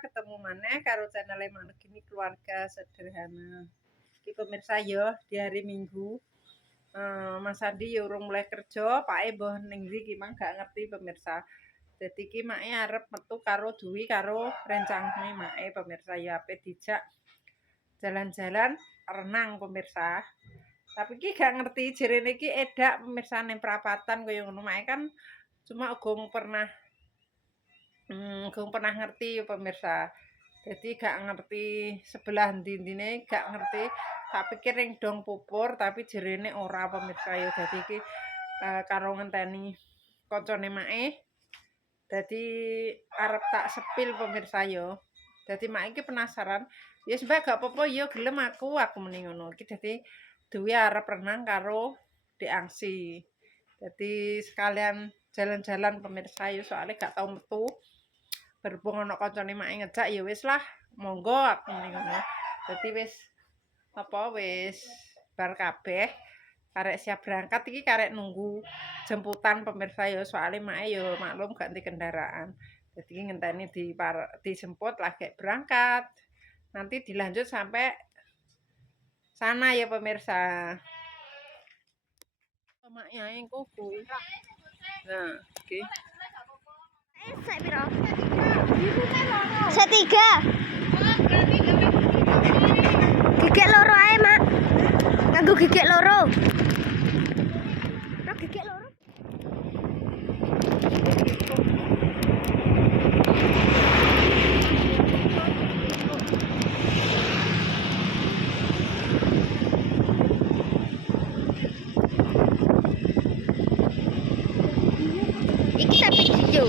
ketemu maneh karo channel Manegini Keluarga Sederhana. Iki pemirsa yo di hari Minggu. Mas Andi ya urung mulai kerja, pake mbah ning ndi ki mang gak ngerti pemirsa. Dadi ki make arep metu karo Dwi karo rencange make pemirsa ya ape dijak jalan-jalan renang pemirsa. Tapi ki gak ngerti jerene ki edak pemirsa ning perapatan kaya ngono mae kan cuma gong pernah ngerti pemirsa. Jadi gak ngerti sebelah ndi-ndine gak ngerti. Tak pikir ring dong pupur tapi jerene ora pemirsa ya. Dadi iki karo ngenteni kancane mae. Dadi arep tak sepil pemirsa ya. Dadi mak iki penasaran. Ya sebab gak apa-apa ya gelem aku muni ngono. Iki dadi Dwi arep renang karo Dek Angsi. Dadi sekalian jalan-jalan pemirsa ya soalnya gak tau metu. Berhubung ana kancane mak ngejak ya wis lah, monggo aku muni ngono. Dadi wis bar kabeh. Karek siap berangkat iki karek nunggu jemputan pemirsa ya soalnya mak ya maklum ganti kendaraan. Jadi ngenteni dijemput lagi berangkat. Nanti dilanjut sampai sana ya pemirsa. Maknya yang kuku. Nah, oke. Setiga. Gigek loro ae, Mak. Nganggo gigek loro. Gigek loro. Iki sampe dijo.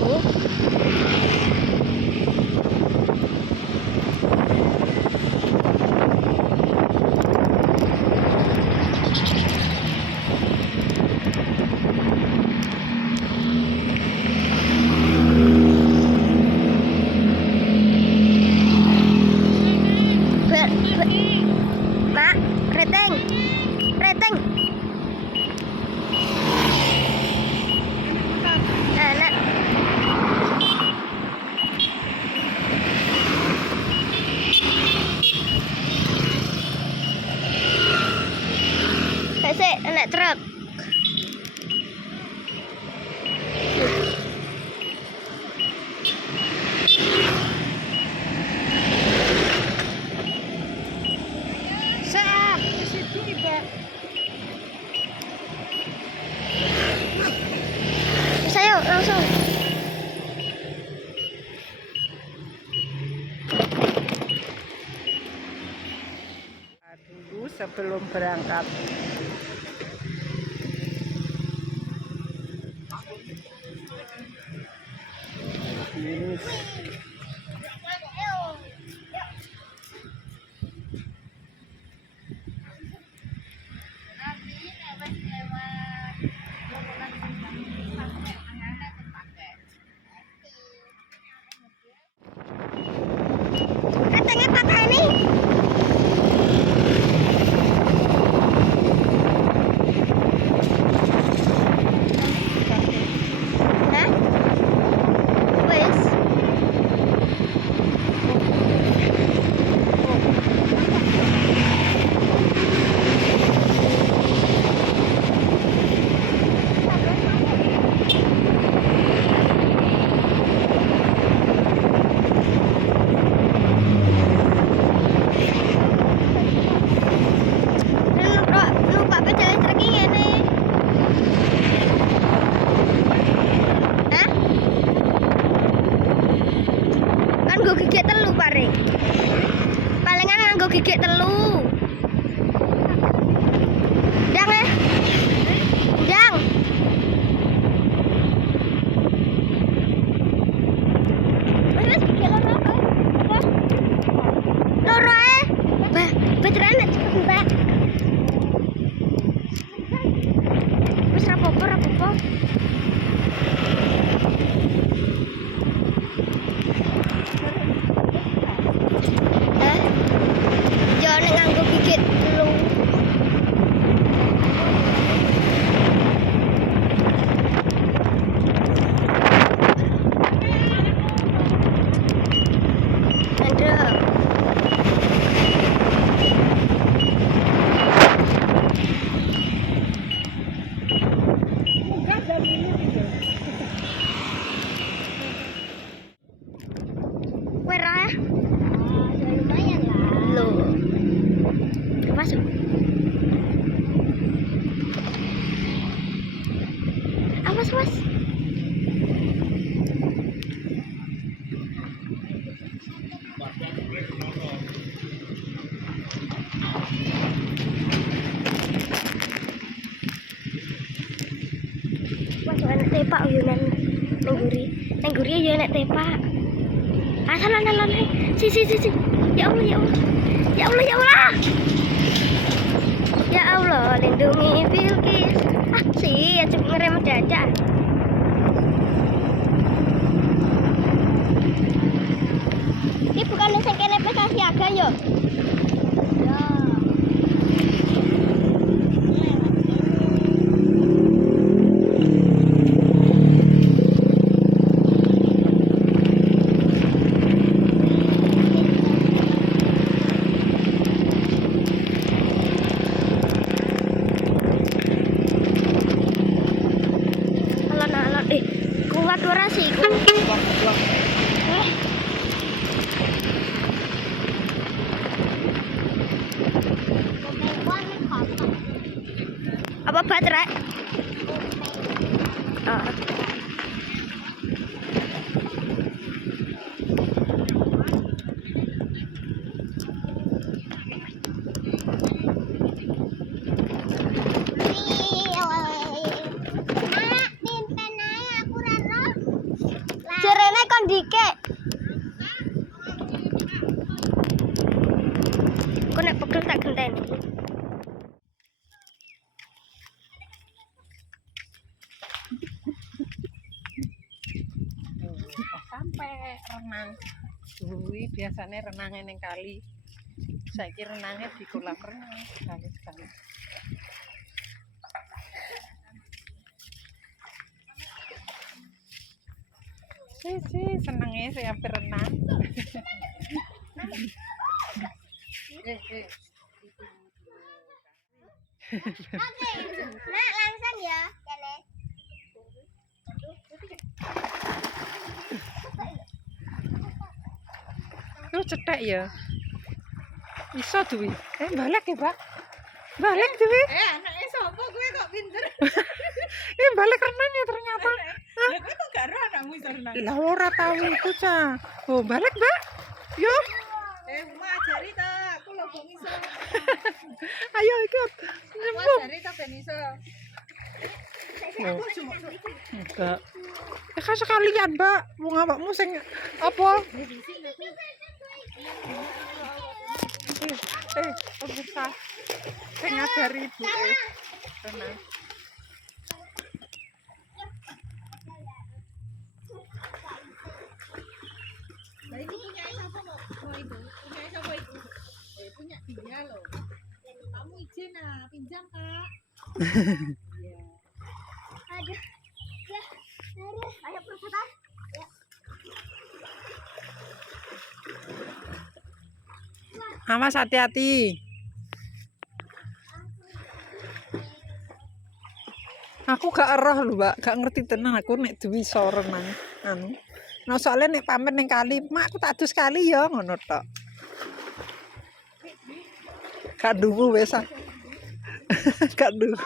Mak, reteng. Reteng. Anak. Kasih anak truk. Saya langsung. Dulu sebelum berangkat. Katanya kakak ini. Hah? Wes. Numpak pedal listrik ngene. Hah? Kan nggo gigek telu paling. Palingan nganggo gigek telu. Ndang eh. Ndang. Wes gigek loro apa? Loro ae. Beneran cepet Mbak. Wis rapopo. Hah? Yo nek nganggo nek tepak yo nang ngguri. Nang ngguri yo nek tepak. Asalan. Si. Ya Allah, ya Allah. Ya Allah, ya Allah. Ya Allah, lindungi Bilqis. Ya cuma ngerem dadak. Ini bukan sing kene PK siaga yo. Ya. Kuat ora sih iku? Apa baterai? Oh. Jerene kon dikek. Kok nek pegel tak genteni. Sampai renang. Dulu biasanya renangnya neng kali. Saiki renangnya di kolam renang sekali-sekali. Si senengnya saya hampir renang. Nak langsung ya, kene. Lu cetek ya. Iso duwi. Balik ya, Pak. Balik duwi. Anaknya sopo gue kok pinter. Balik renang ya ternyata. Lah gue kok gak roh anakmu iso renang. Lah ora tahu itu, Ca. Oh, balik, Mbak. Yo. Mak ajari ta, aku lho kok iso. Ayo ikut. Aku ajari ta ben iso. Oh. Enggak. Ya kan sekalian, Mbak. Wong awakmu sing apa? Pemirsa. Sing ngajari ibuke. Tenang. Lah ini punya siapa kok? Oh itu, punya siapa itu? Punya dia loh. Kamu izin pinjam, Kak. Iya. Aduh. Ya. Ayo percepat. Ya. Awas hati-hati. Aku gak eroh lho, Mbak. Gak ngerti tenan aku nek duwi iso renang anu. Nah, soalnya nek pamit ning kali, mak aku tak dus kali ya ngono tok. Gak dungu wis. Gak dungu.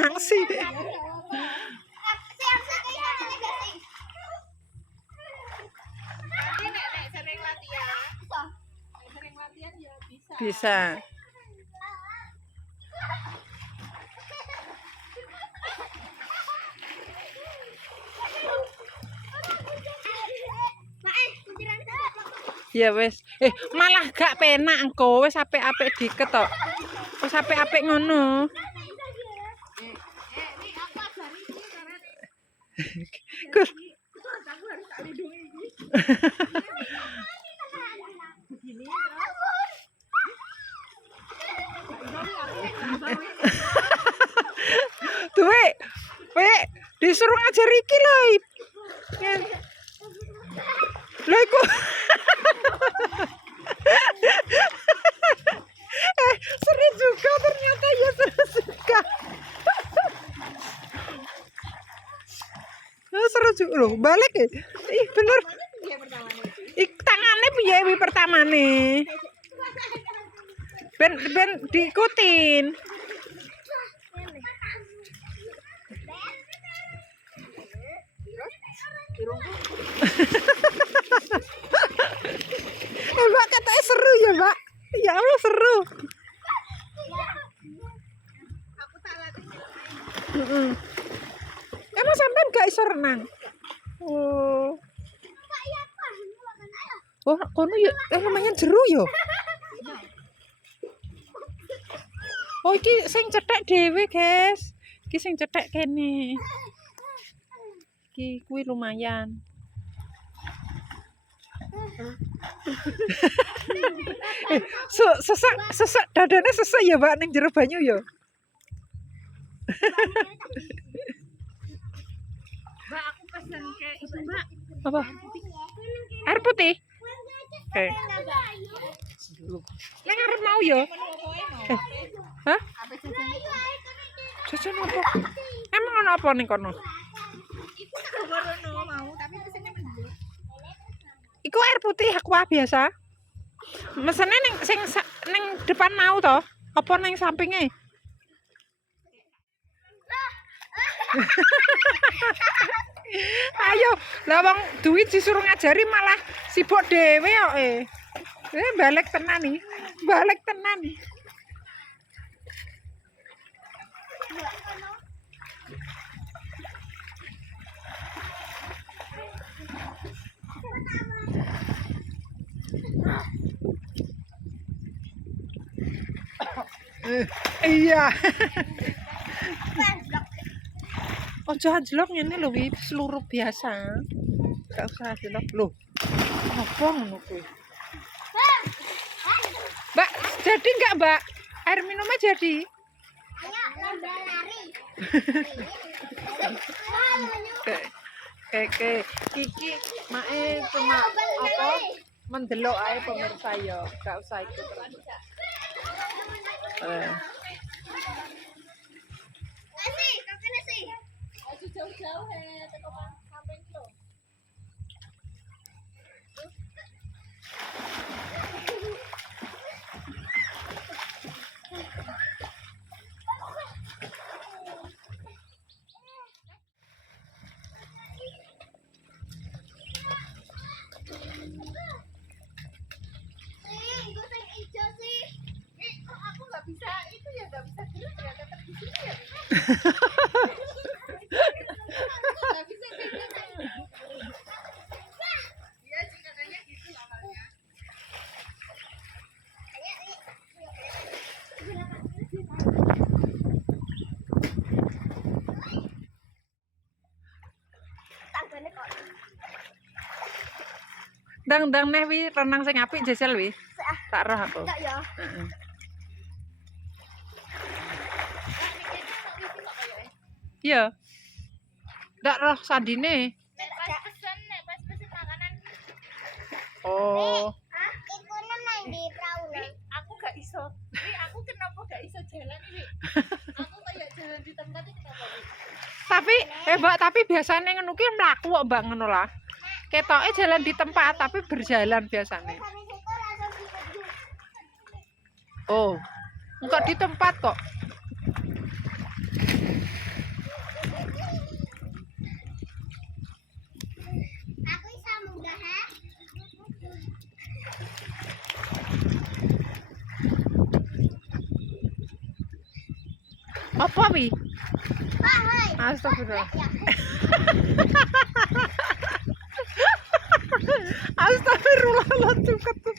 Angsi. Sering latihan ya bisa. Bisa. Ya wis. Malah gak penak engko wis apik-apik diket tok. Wis apik-apik ngono. Ini aku ajari iki carane. Gus. Aku harus tak lindungi iki. Begini Tuh, Wek, disuruh ngajar iki lho. Lha iku. Seru juga ternyata ya, seru juga. Seru juga loh, balik ya. Ih, bener. dia pertama nih. Tangannya piye wi pertamane? Ben diikutin. Mbak katanya seru ya, Mbak. Ya Allah seru. Oh, kono ya lumayan jeru ya. Oh, iki sing cethek dhewe, guys. Iki sing cethek kene. Iki kuwi lumayan. Sesek dadane sesek ya, Mbak, ning jero banyu ya. Mbak, aku pesen ke itu, Mbak. Apa? Air putih. Oke. Neng arep mau ya? Hah? Apa jajan itu? Jajan apa? Emang ono apa ning kono? Iku tak gorono mau, tapi pesennya mendut. Iku air putih aqua biasa. Mesene ning sing ning depan mau to? Apa ning sampinge? Ayo, lah wong duit disuruh ngajari malah sibuk dhewe kok balik tenan nih. Balik tenan nih. Iya. Ojo anjlok ngene lho wi, seluruh biasa. Gak usah anjlok lho. Apa ngono kuwi? Mbak, jadi enggak, Mbak? Air minumnya jadi? Ayo, lomba lari. Oke, Kiki mae cuma apa? Mendelok ae pemirsa ya, gak usah ikut terus. Nasi, kakek nasi. Aja jauh-jauh teko samping lo. Aku nggak bisa itu ya, nggak bisa gerak ya, tetap di sini ya. Nggak bisa kayak gitu. Iya sih katanya gitu awalnya. Dang neh wi renang sing apik jajal wi. Tak roh aku. Enggak ya. Heeh. Iya. Ndak roh sandine. Pas pesen makanan. Oh. Hah? Iku nang di perahu nang. Aku gak iso. Aku kenapa gak iso jalan ini? Aku kayak jalan di tempat itu kenapa? Tapi Mbak, tapi biasanya ngono ki mlaku kok Mbak ngono lah. Ketoke jalan di tempat tapi berjalan biasanya. Kami seko langsung di. Oh. Enggak di tempat kok. Aku bisa munggah ha. Apa wi? Pak, hoi. Astagfirullah. Ya. Astagfirullahaladzim ketut.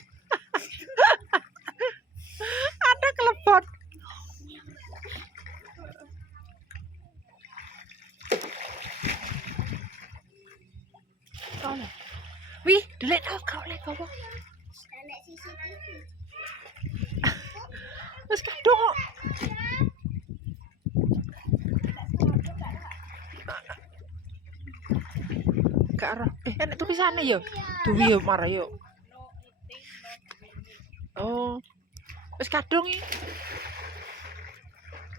Ada kelepon. Wih, delek kau lek kau. Nek CCTV. Wis kadung kok. Gak arah. Enak tulisane yo. Duwi yo marah yo. Oh. Wis kadung iki.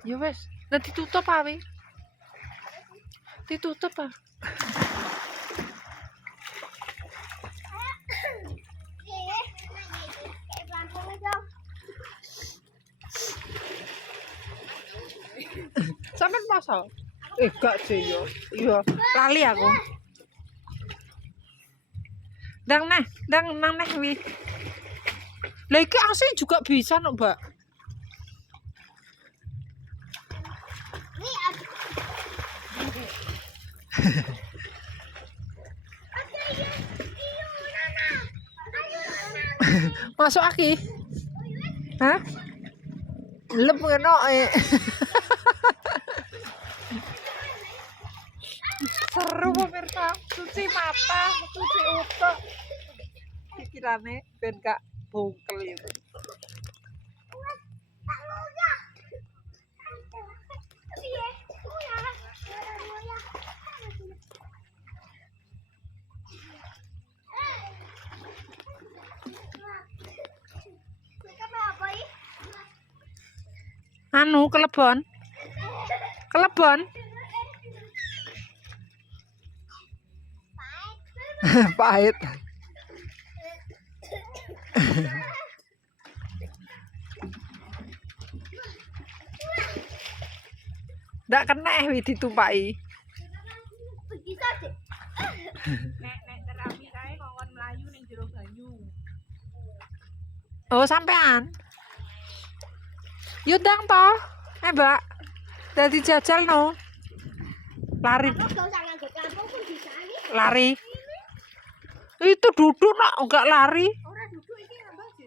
Ya wis, nanti tutup awe. Ditutup ah. Kayak pelampung dong. Sampeyan pasal. Gak sih yo. Iya, lali aku. Dang nang neh wi. Lah iki asli juga bisa no, Mbak. Ini ada ya. Iyo, Nana. Ayo. Masuk aki. Hah? Lep ngono Seru pemirsa, cuci mata, cuci utek. Pikirannya ben gak bongkel itu. Anu kelebon. Kelebon. Pahit. Ndak kena ditumpaki. Nek terapi kae ngongkon mlayu ning jero banyu. Oh, sampean. Yudang toh. Mbak. Dadi jajal no. Lari. Lari. Itu duduk nak, enggak lari. Ora duduk iki ngambang sih.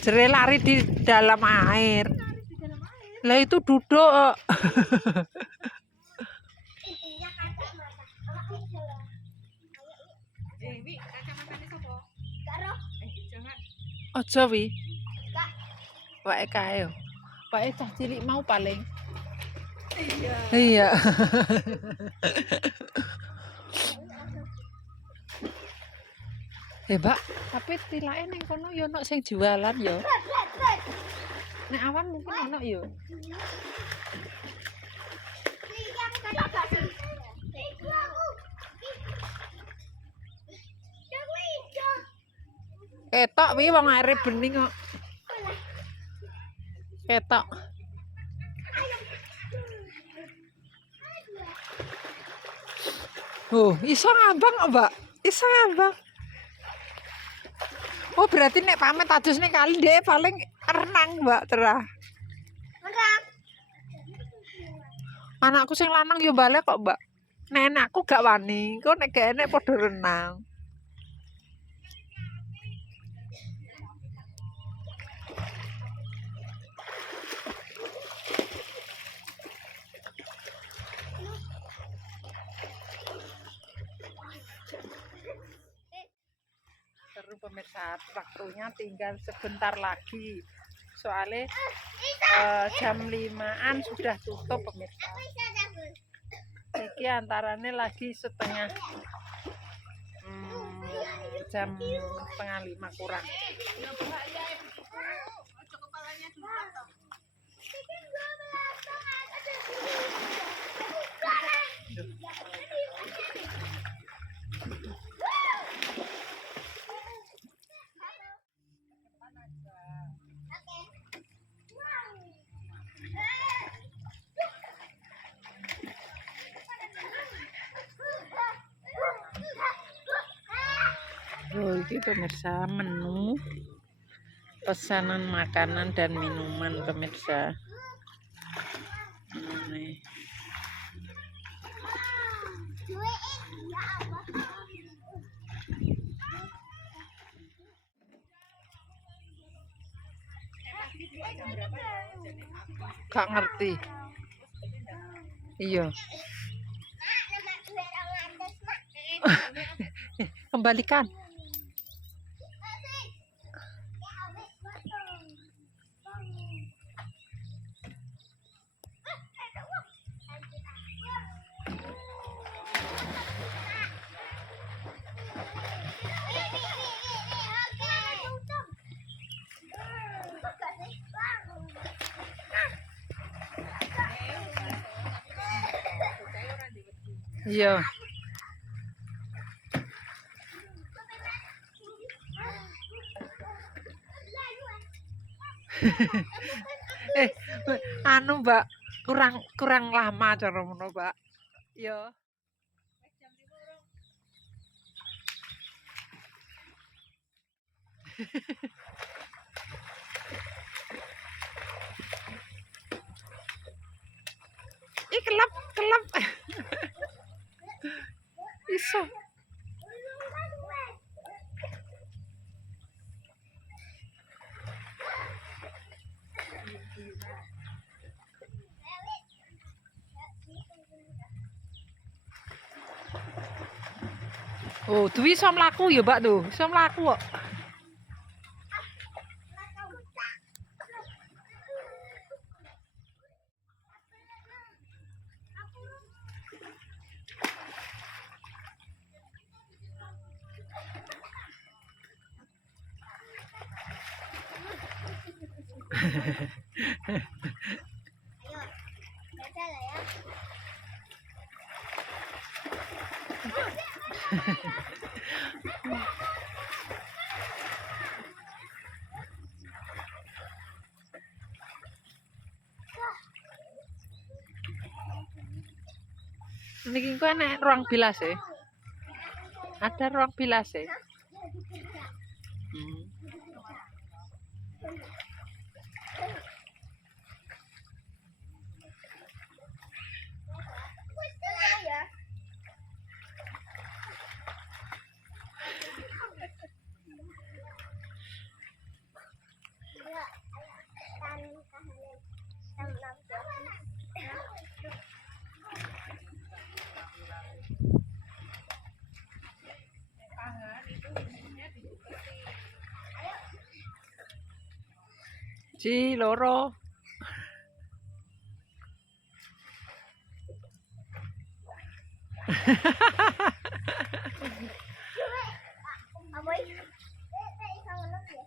Jere lari di dalam air. Lari di dalam air. Lah itu duduk. Wi, kacamatane sapa? Jangan. Aja wi. Wae kae yo. Wae cah cilik mau paling. Iya. Mbak, tapi tilake ning kono yo ono sing jualan yo. Nek awan mungkin ono yo. Ketok wi wong aire bening kok. Ketok. Oh, iso ngambang kok, Mbak? Iso ngambang. Oh, berarti nek pamit adus ning kali dhek paling renang, Mbak, terah. Anakku sing lanang yo balik kok, Mbak. Nenekku gak wani, kok nek gak enek padha renang. Seru pemirsa, waktunya tinggal sebentar lagi. Soalnya jam 5-an sudah tutup pemirsa. Iki antaranya lagi jam setengah 5 kurang. Oh, ini pemirsa menu pesanan makanan dan minuman pemirsa. Ini. Gak ngerti. Iya. Kembalikan. Iya. Anu Mbak, kurang lama cara ngono, Mbak. Iya. Ih, kelap. Iso. Oh, Dwi iso mlaku ya, Mbak tuh. Iso mlaku kok. Ada lah ya. Niki kok enek ruang bilas ya? Ada ruang bilas ya? Hmm. Ya. Ji loro. Aboy. Isa ngelok ya.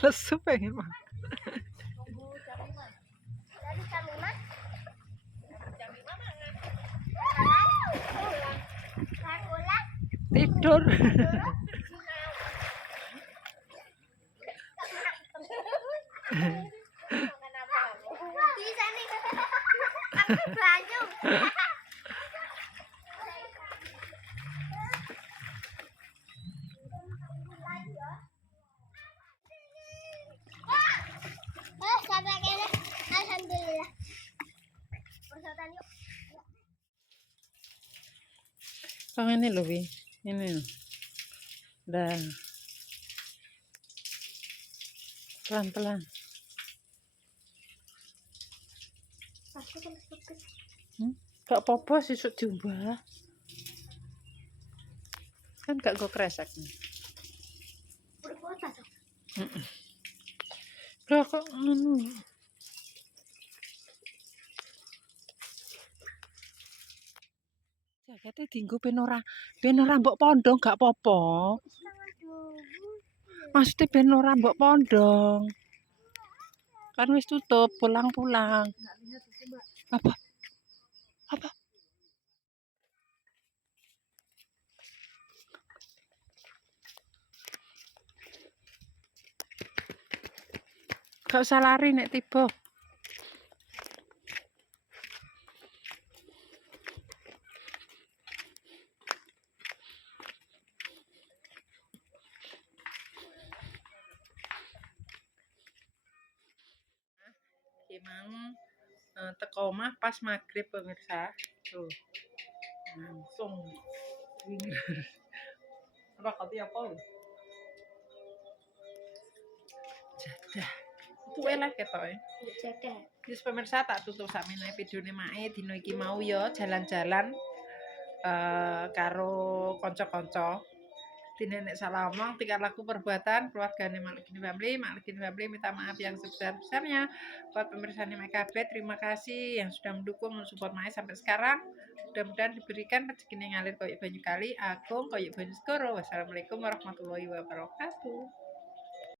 Lesu pengen mah. Tidur. Bisa nih. Aku belanja. Sampai kene. Alhamdulillah. Persatuan yuk. Kang ini loh, Wi. Ini. Dah. Pelan-pelan. Aku kan fokus. Gak apa-apa sesuk diubah. Kan gak go kresek. Berfoto tuh. Lah kok ngono. Jakete dienggo ben ora mbok pondong gak apa-apa. Maksudnya ben ora mbok pondong. Kan wis tutup, pulang-pulang. Apa? Apa? Gak usah lari nek tiba. Emang teko omah pas maghrib pemirsa. Tuh. Langsung winger. Apa kati apa? Jadah. Itu elek ketoke. Jadah. Wis pemirsa tak tutup sakmene videone mae dina iki mau ya jalan-jalan karo kanca-kanca. Dene nek salah omong tingkah laku perbuatan keluargane Malikini Family minta maaf yang sebesar-besarnya. Buat pemirsa Mae KB, terima kasih yang sudah mendukung dan support Mae sampai sekarang. Mudah-mudahan diberikan rezeki yang ngalir koyo banyu kali, agung koyo banyu segoro. Wassalamualaikum warahmatullahi wabarakatuh.